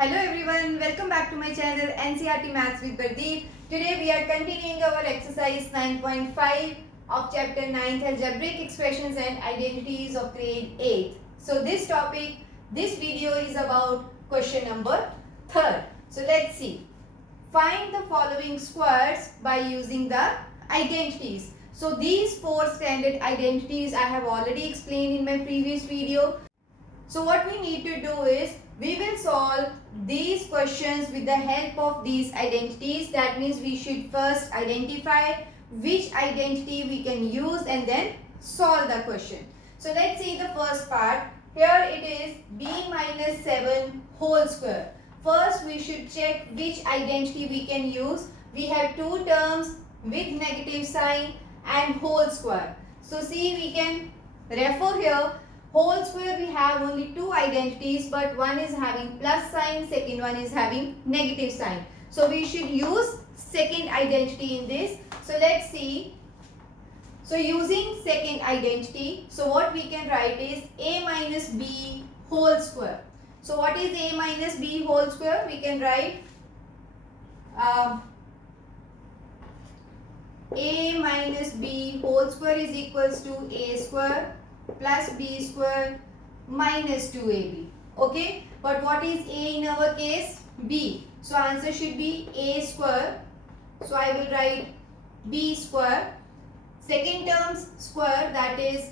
Hello everyone, welcome back to my channel NCERT Maths with Pradeep. Today we are continuing our exercise 9.5 of chapter 9th Algebraic Expressions and Identities of grade 8th. So this video is about question number 3rd. So let's see. Find the following squares by using the identities. So these 4 standard identities I have already explained in my previous video. So what we need to do is we will solve these questions with the help of these identities. That means we should first identify which identity we can use and then solve the question. So let's see the first part. Here it is b minus 7 whole square. First we should check which identity we can use. We have two terms with negative sign and whole square. So see, we can refer here. Whole square we have only two identities, but one is having plus sign, second one is having negative sign. So we should use second identity in this. So let's see. So using second identity, so what we can write is a minus b whole square. So what is a minus b whole square? We can write a minus b whole square is equals to a square plus b square minus 2ab. Okay, but what is a in our case? B. So answer should be a square. So I will write b square. Second term's square, that is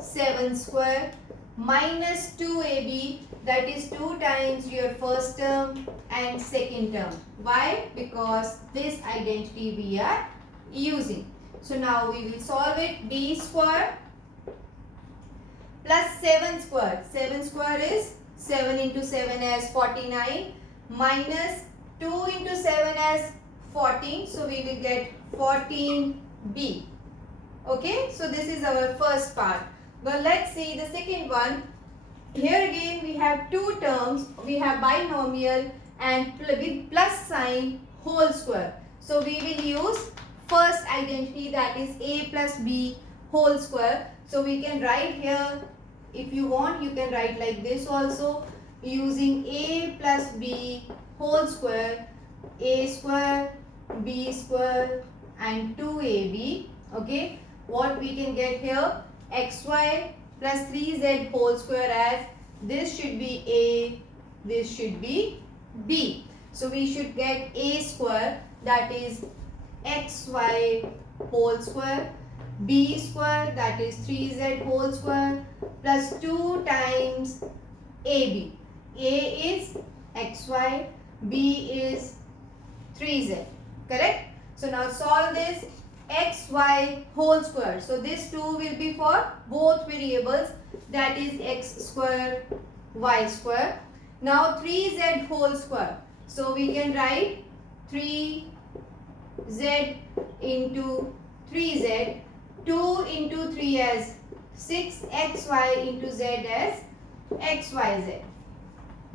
7 square minus 2ab, that is 2 times your first term and second term. Why? Because this identity we are using. So now we will solve it. B square plus 7 square. 7 square is 7 into 7 as 49 minus 2 into 7 as 14. So we will get 14b. Okay, so this is our first part. But let's see the second one. Here again we have two terms. We have binomial and with plus sign whole square. So we will use first identity, that is a plus b whole square. So we can write here, if you want you can write like this also, using a plus b whole square, a square, b square and 2ab. Okay, what we can get here, xy plus 3z whole square, as this should be a, this should be b. So we should get a square, that is xy whole square, b square, that is 3z whole square plus 2 times ab. A is xy, b is 3z. Correct? So now solve this. Xy whole square. So this 2 will be for both variables, that is x square, y square. Now 3z whole square. So we can write 3z into 3z. 2 into 3 as 6xy into z as xyz.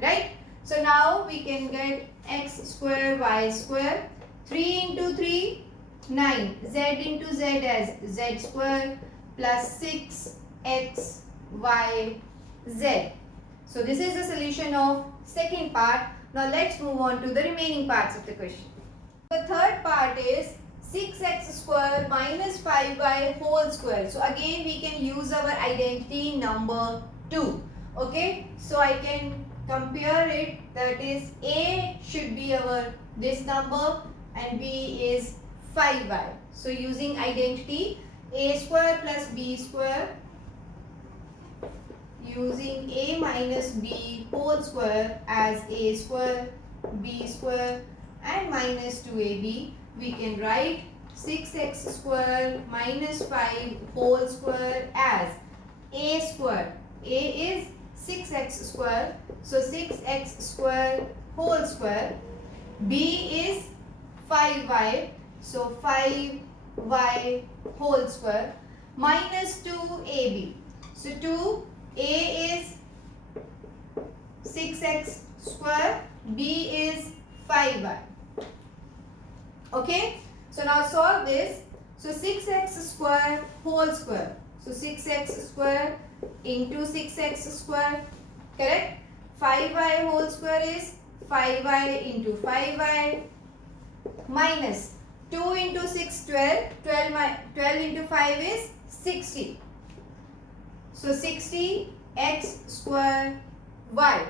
Right? So now we can get x square, y square. 3 into 3, 9. Z into z as z square plus 6x y z. So this is the solution of second part. Now let's move on to the remaining parts of the question. The third part is 6x square minus 5y whole square. So again we can use our identity number 2. Okay, so I can compare it, that is a should be our this number and b is 5y. So using identity a square plus b square, using a minus b whole square as a square, b square and minus 2ab, we can write 6x square minus 5 whole square as a square. A is 6x square, so 6x square whole square. B is 5y, so 5y whole square minus 2ab. So 2a is 6x square, b is 5y. Okay, so now solve this. So 6x square whole square. So 6x square into 6x square. Correct? 5y whole square is 5y into 5y minus 2 into 6, 12. 12 into 5 is 60. So 60 x square y.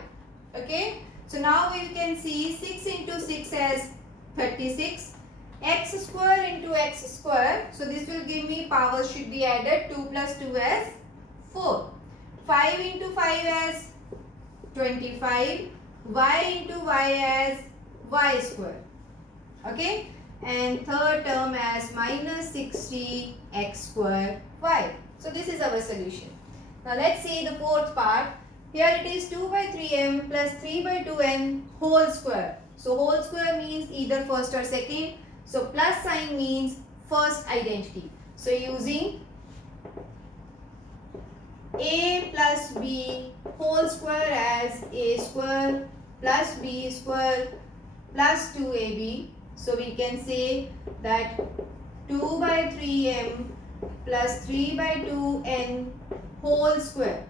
Okay. So now we can see 6 into 6 as 36. X square into x square. So this will give me powers should be added. 2 plus 2 as 4. 5 into 5 as 25. Y into y as y square. Okay. And third term as minus 60 x square y. So this is our solution. Now let's see the fourth part. Here it is 2 by 3m plus 3 by 2n whole square. So whole square means either first or second. So plus sign means first identity. So using a plus b whole square as a square plus b square plus 2ab. So we can say that 2 by 3m plus 3 by 2n whole square.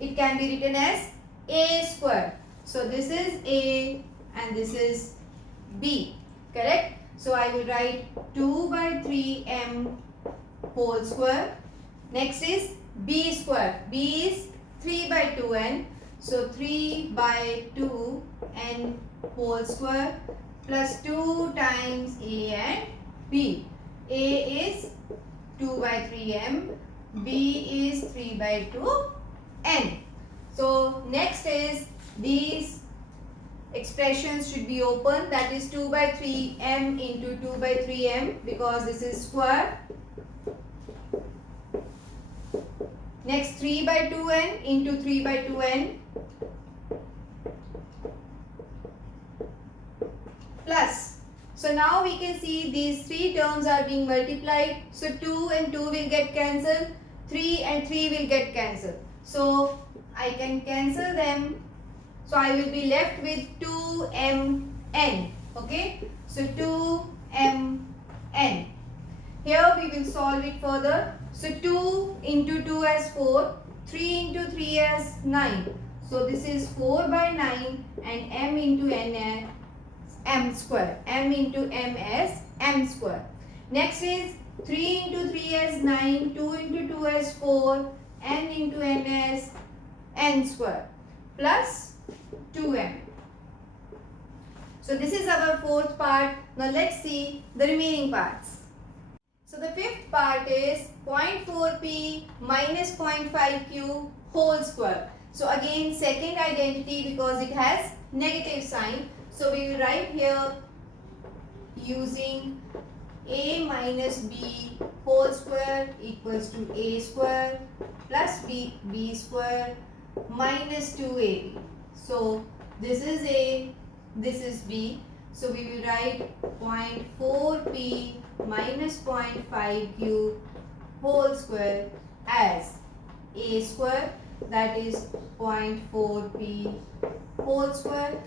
It can be written as a square. So this is a and this is b. Correct? So I will write 2 by 3m whole square. Next is b square. B is 3 by 2n. So 3 by 2n whole square plus 2 times a and b. A is 2 by 3m. B is 3 by 2n. So next is these expressions should be open, that is 2 by 3m into 2 by 3m because this is square. Next 3 by 2n into 3 by 2n plus. So now we can see these three terms are being multiplied. So 2 and 2 will get cancelled. 3 and 3 will get cancelled. So I can cancel them. So I will be left with 2mn. Okay. So 2mn. Here we will solve it further. So 2 into 2 as 4. 3 into 3 as 9. So this is 4 by 9 and m into n as m square. M into m as m square. Next is 3 into 3 as 9. 2 into 2 as 4. N into n as n square plus 2m. So this is our fourth part. Now let's see the remaining parts. So the fifth part is 0.4p minus 0.5q whole square. So again second identity because it has negative sign. So we will write here using a minus b whole square equals to a square plus b square minus 2ab. So this is a, this is b. So we will write 0.4p minus 0.5q whole square as a square, that is 0.4p whole square,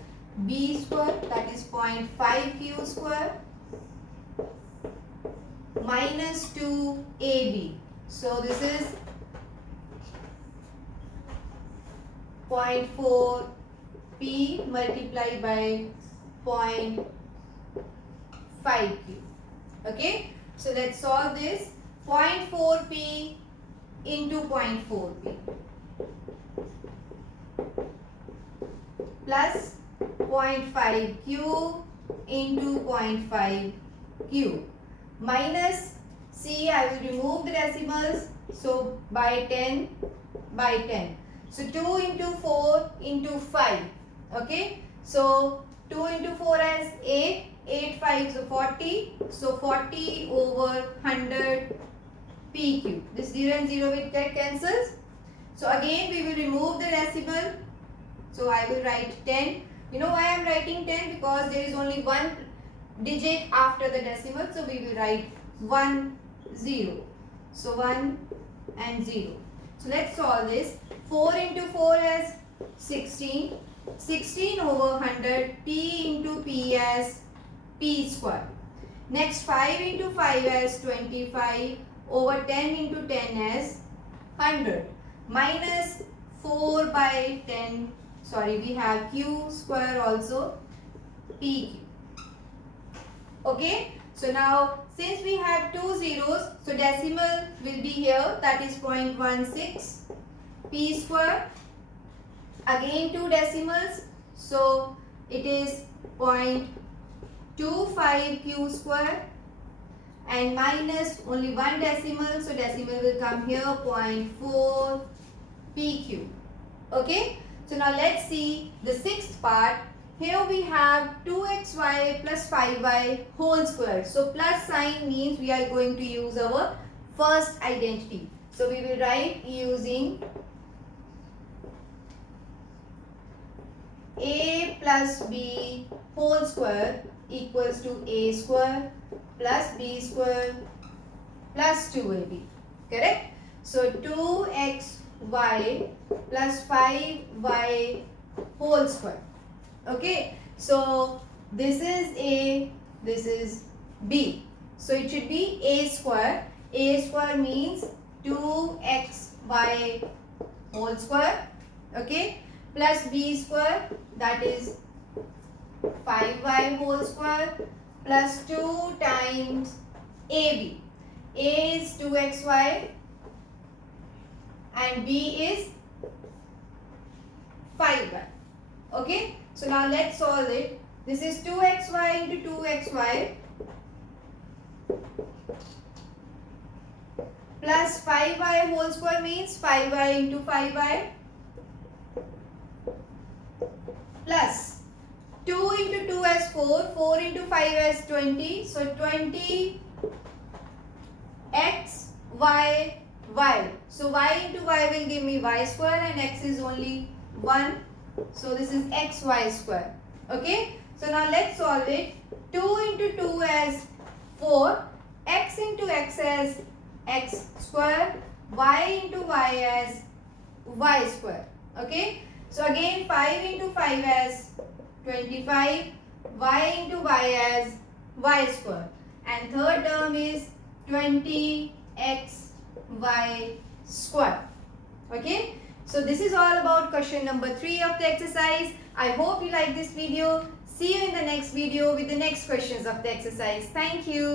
b square, that is 0.5q square minus 2ab. So this is 0.4p multiplied by 0.5q. Okay. So let's solve this. 0.4p into 0.4p plus 0.5q into 0.5q minus, see I will remove the decimals, so by 10 by 10. So 2 into 4 into 5. Okay. So 2 into 4 as 8. 8 5 so 40. So 40 over 100 pq. This 0 and 0 will get cancels. So again we will remove the decimal. So I will write 10. You know why I am writing 10? Because there is only one digit after the decimal. So we will write 1 0. So 1 and 0. So let's solve this. 4 into 4 as 16. 16 over 100. P into P as P square. Next 5 into 5 as 25 over 10 into 10 as 100 minus 4 by 10 sorry, we have q square also, pq. Okay, so now since we have two zeros, so decimal will be here, that is 0.16 p square. Again two decimals, so it is 0.25 q square, and minus only one decimal, so decimal will come here, 0.4 pq. Okay, so now let's see the sixth part. Here we have 2xy plus 5y whole square. So plus sign means we are going to use our first identity. So we will write using a plus b whole square equals to a square plus b square plus 2ab. Correct? So 2xy plus 5y whole square. Okay, so this is a, this is b, so it should be a square. A square means 2xy whole square, okay, plus b square, that is 5y whole square, plus 2 times ab. A is 2xy and b is 5y. Okay, so now let's solve it. This is 2xy into 2xy plus 5y whole square means 5y into 5y plus 2 into 2 as 4, 4 into 5 as 20, so 20 x y y. So y into y will give me y square and x is only 1. So this is xy square. Okay. So now let's solve it. 2 into 2 as 4. X into x as x square. Y into y as y square. Okay. So again 5 into 5 as 25. Y into y as y square. And third term is 20xy square. Okay. So this is all about question number 3 of the exercise. I hope you like this video. See you in the next video with the next questions of the exercise. Thank you.